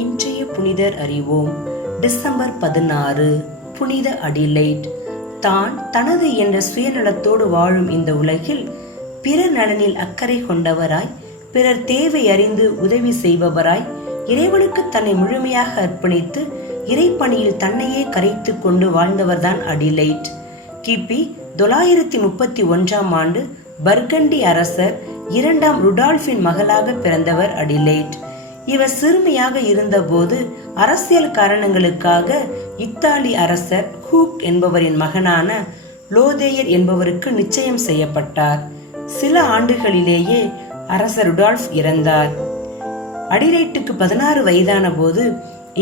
இன்றைய புனிதர் அறிவோம். டிசம்பர் 16. புனித அடிலைட். தான் தனது என்ற சுயநலத்தோடு வாழும் இந்த உலகில் பிறர் நலனில் அக்கறை கொண்டவராய், பிறர் தேவை அறிந்து உதவி செய்பவராய், இறைவனுக்கு தன்னை முழுமையாக அர்ப்பணித்து இறைப்பணியில் தன்னையே கரைத்து கொண்டு வாழ்ந்தவர்தான் அடிலைட். கிபி 931 பர்கண்டி அரசர் 2 ருடால்ஃபின் மகளாக பிறந்தவர் அடிலைட். இவர் சிறுமியாக இருந்தபோது அரசியல் காரணங்களுக்காக இத்தாலி அரசர் ஹூக் என்பவரின் மகனான லோதேயர் என்பவருக்கு நிச்சயம் செய்யப்பட்டார். சில ஆண்டுகளிலேயே அரசர் ருடால்ஃப் இறந்தார். அடிலைட்டுக்கு 16 வயதான போது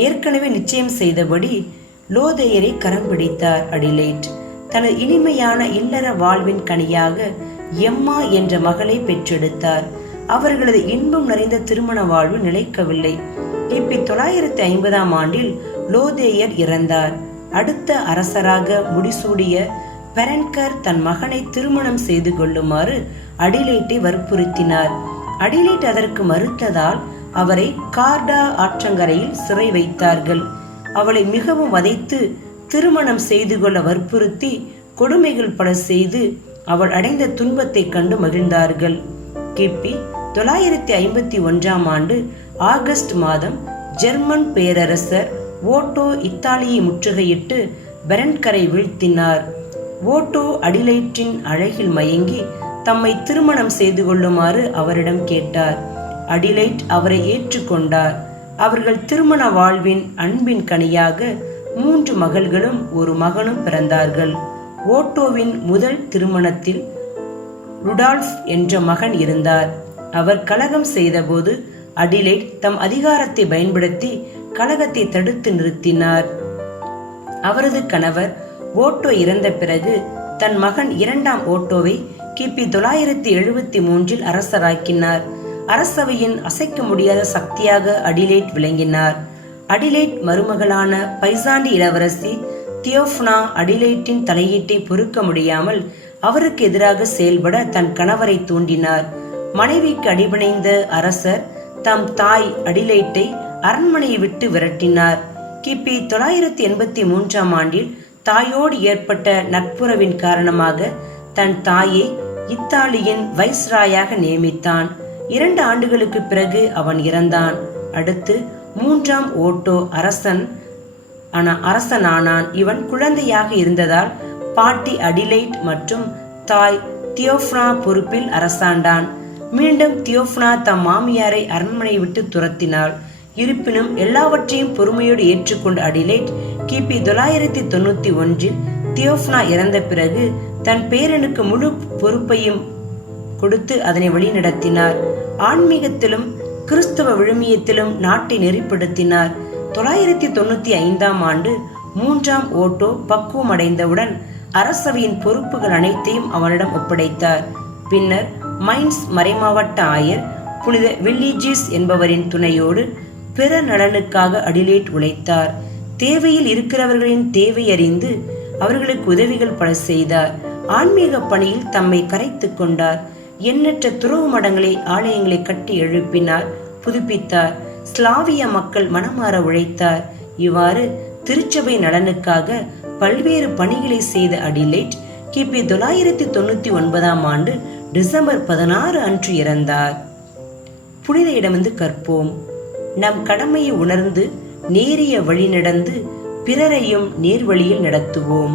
ஏற்கனவே நிச்சயம் செய்தபடி லோதேயரை கரம் பிடித்தார் அடிலைட். தனது இனிமையான இல்லற வாழ்வின் கனியாக எம்மா என்ற மகளை பெற்றெடுத்தார். அவர்களது இன்பம் நிறைந்த திருமண வாழ்வு நிலைக்கவில்லை. கிபி 950 லோதேயர் இறந்தார். அடுத்த அரசராக முடிசூடிய பெரன்கர் தன் மகனை திருமணம் செய்து கொள்ளுமாறு அடிலைட்டை வற்புறுத்தினார். அடிலைட் அதற்கு மறுத்ததால் அவரை கார்டா ஆற்றங்கரையில் சிறை வைத்தார்கள். அவளை மிகவும் வதைத்து திருமணம் செய்து கொள்ள வற்புறுத்தி கொடுமைகள் பல செய்து அவள் அடைந்த துன்பத்தை கண்டு மகிழ்ந்தார்கள். கிபி 951 ஆகஸ்ட் மாதம் ஜெர்மன் பேரரசர் ஓட்டோ இத்தாலியை முற்றுகையிட்டு பெரன்கரை வீழ்த்தினார். ஓட்டோ அடிலைட்டின் அழகில் மயங்கி தம்மை திருமணம் செய்து கொள்ளுமாறு அவரிடம் கேட்டார். அடிலைட் அவரை ஏற்றுக்கொண்டார். அவர்கள் திருமண வாழ்வின் அன்பின் கனியாக 3 மகள்களும் 1 மகனும் பிறந்தார்கள். ஓட்டோவின் முதல் திருமணத்தில் ருடால்ஃப் என்ற மகன் இருந்தார். அவர் கலகம் செய்தபோது அடிலைட் தம் அதிகாரத்தை பயன்படுத்தி கலகத்தை தடுத்து நிறுத்தினார். அவரது கணவர் ஓட்டோ இறந்த பிறகு தன் மகன் 2ஆம் ஓட்டோவை கிபி 973 அரசராக்கினார். அரசவையின் அசைக்க முடியாத சக்தியாக அடிலைட் விளங்கினார். அடிலைட் மருமகளான பைசாண்டி இளவரசி தியோஃப்னா அடிலைட்டின் தலையீட்டை பொறுக்க முடியாமல் அவருக்கு எதிராக செயல்பட தன் கணவரை தூண்டினார். மனைவிக்கு அடிபணிந்த அரசர் தம் தாய் அடிலைட்டை அரண்மனையை விட்டு விரட்டினார். கிபி 983 தாயோடு ஏற்பட்ட நட்புறவின் காரணமாக தன் தாயை இத்தாலியின் வைஸ்ராயாக நியமித்தான். 2 ஆண்டுகளுக்கு பிறகு அவன் இறந்தான். அடுத்து 3ஆம் ஓட்டோ அரசனானான். இவன் குழந்தையாக இருந்ததால் பாட்டி அடிலைட் மற்றும் தாய் தியோஃப்னா பொறுப்பில் அரசாண்டான். மீண்டும் தியோஃப்னா தம் மாமியாரை அரண்மனை விட்டு துரத்தினாள். இருப்பினும் எல்லாவற்றையும் பொறுமையோடு ஏற்றுக்கொண்ட அடிலைட் கிபி 991 தியோஃப்னா இறந்த பிறகு தன் பேரனுக்கு முழு பொறுப்பையும் கொடுத்து அதனை வழிநடத்தினார். ஆன்மீகத்திலும் கிறிஸ்தவ விழுமியத்திலும் நாட்டை நெறிப்படுத்தினார். 995 3ஆம் ஓட்டோ பக்குவம் அடைந்தவுடன் அரசவையின் பொறுப்புகள் அனைத்தையும் அவனிடம் ஒப்படைத்தார். பின்னர் மைன்ஸ் மறைமாவட்ட ஆயர் புனித வில்லிஜிஸ் என்பவரின் துணையோடு பிற நலனுக்காக அடிலைட் உழைத்தார். தேவையில் இருக்கிறவர்களின் தேவை அறிந்து அவர்களுக்கு உதவிகள் பல செய்தார். ஆன்மீக பணியில் தம்மை கரைத்து கொண்டார். எண்ணற்ற துறவு மடங்களை ஆலயங்களை கட்டி எழுப்பினார், புதுப்பித்தார். ஸ்லாவிய மக்கள் மனமாற உழைத்தார். இவ்வாறு திருச்சபை நலனுக்காக பல்வேறு பணிகளை செய்த அடிலைட் கிபி 999 டிசம்பர் 16 இறந்தார். புனித இடமிருந்து கற்போம். நம் கடமையை உணர்ந்து நேரிய வழி நடந்து பிறரையும் நேர்வழியில் நடத்துவோம்.